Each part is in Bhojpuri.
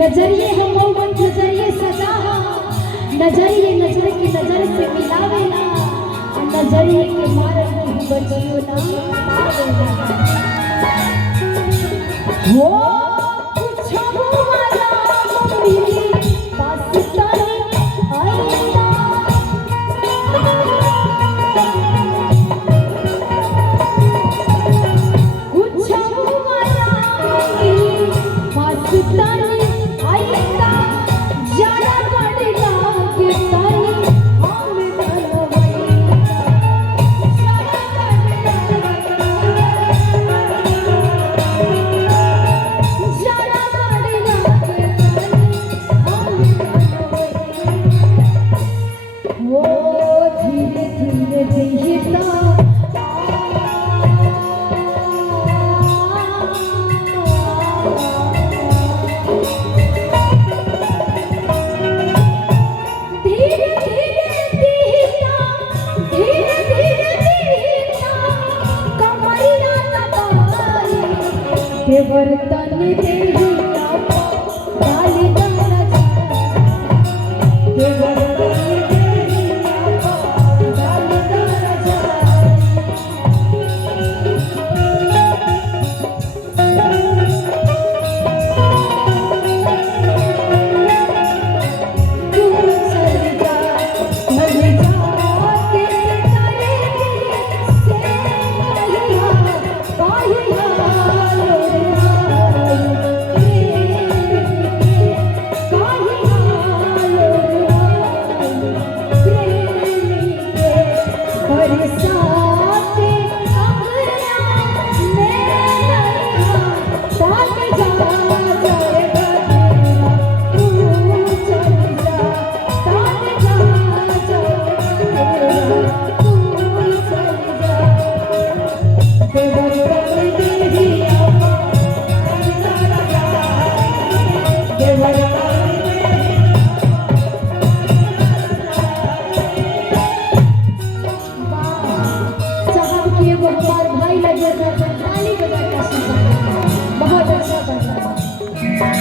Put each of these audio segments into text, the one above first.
नजरिए हम मोहब्बत नजरिए सजा नजरिए नजर की नजर से मिलावे ना नजरिए के मारे नहीं बचियो ना हो कुछ हमारा मेरी पाकिस्तानी आईना कुछ हमारा मेरी पाकिस्तानी बर्तन दे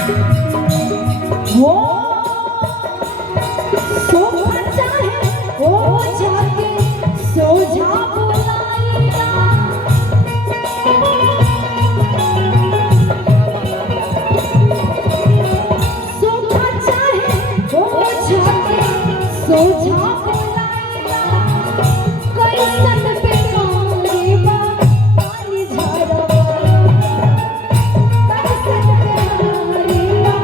हो सोना चाहे हो जाके सोझा बुलाइया सोना चाहे हो जाके सोझा बुलाइया कैसन बेमारी बा पानी झरवा कैसन बेमारी बा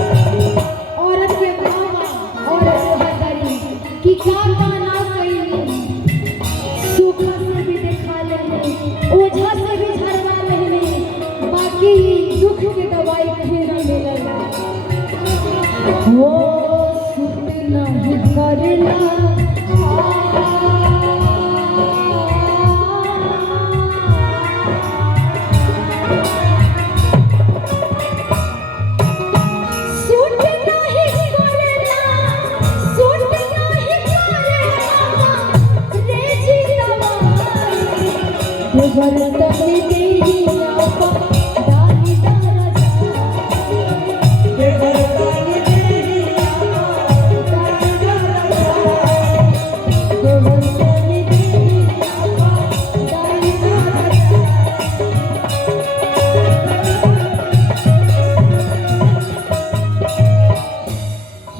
औरत के भावा औरत हदरी कि का ना कइली सुखा से भी दिखा लेने ओझा से भी झरवा लेने बाकी दुख के दवाई कहीं ना मिलल हो सुत नहीं करला सुत नहीं करला सुत नहीं करला रे जीवा बरत में देहिया पा डाली डारा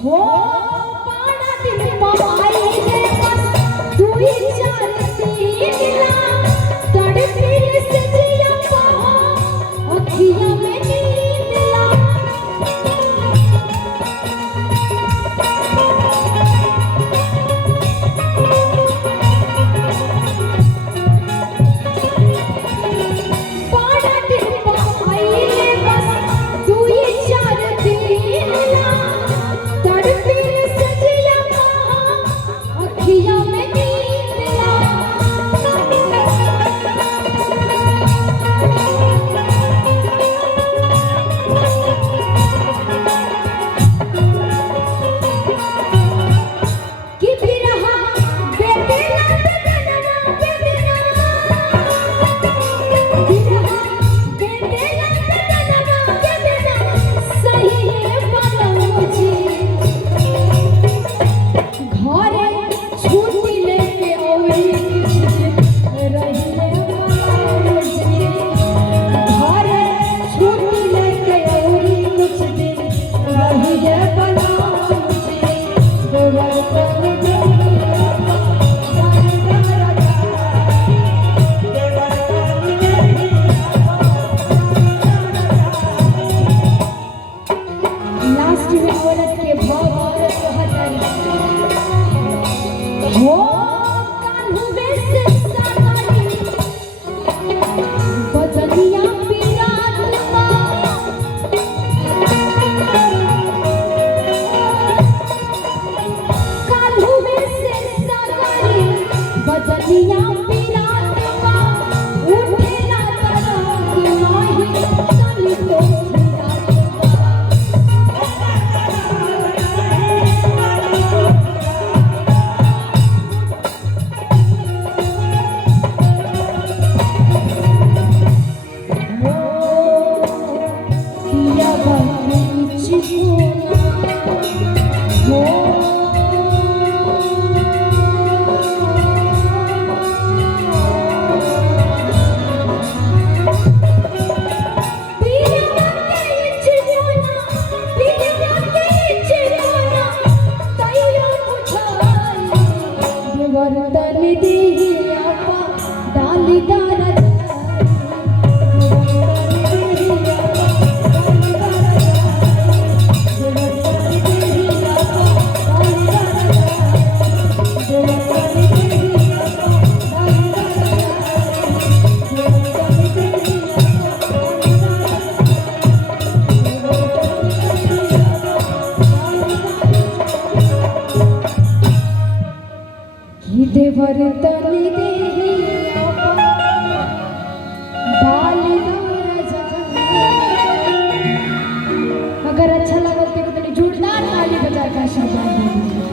हो पाना दिन पाई रे बस दुई चार तीनला तड़पी से जिया पाहा अखियां में नींदला पाना दिन पाई रे बस दुई चार तीनला तड़पी से जिया पाहा अखियां में नींदला कि बिरहा बेदेला बेदना बेदना बिरहा बेदेला बेदना बेदना सही है बनौजी घरे छुट्टी लेके औरी रहिले बनौजी घरे छुट्टी लेके औरी कुछ दिन रहिले बनौजी गोबर कर लास्ट में औरत के भाव औरत को हटाई हो कान्हू से सागारी बदलिया पिरात बा कान्हू से सागारी बदलिया पिरात बा उठे ना तरंग नाही तनी तो खिरात पिया बनी चिकोना हो पिया बनी चिकोना पिया बनी चिकोना तैयो बुझाई बर्तन दिया पा डाली डारा देवर तनी